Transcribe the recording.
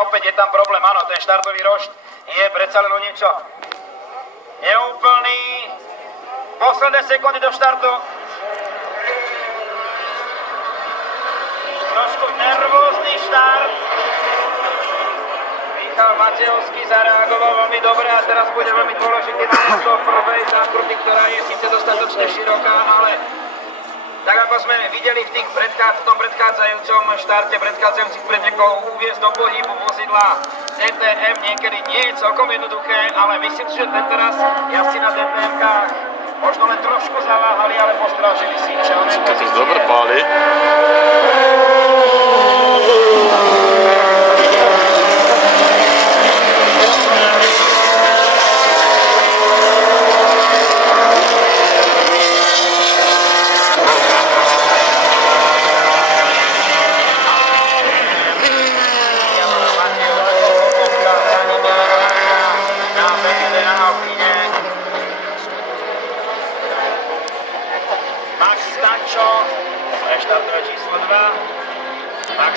opäť je tam problém, áno, ten štartový rošt je predsa len niečo neúplný. Posledné sekundy do štartu. Trošku nervózny štart. Michal Matejovský zareagoval veľmi dobre a teraz bude veľmi dôležitý nájazd do prvej zákrutky, ktorá je síce dostatočne široká, ale tak ako sme videli v tom predchádzajúcom štarte, predchádzajúcich pretekov, uviesť do pohybu vozidla DTM niekedy nie je celkom jednoduché, ale myslím si, že tentoraz jazdci na DTM-kách možno len trošku zaváhali, ale postrážili si čelné pozície. Dobre páli. Max Stančo, preštartuje číslo 2. Max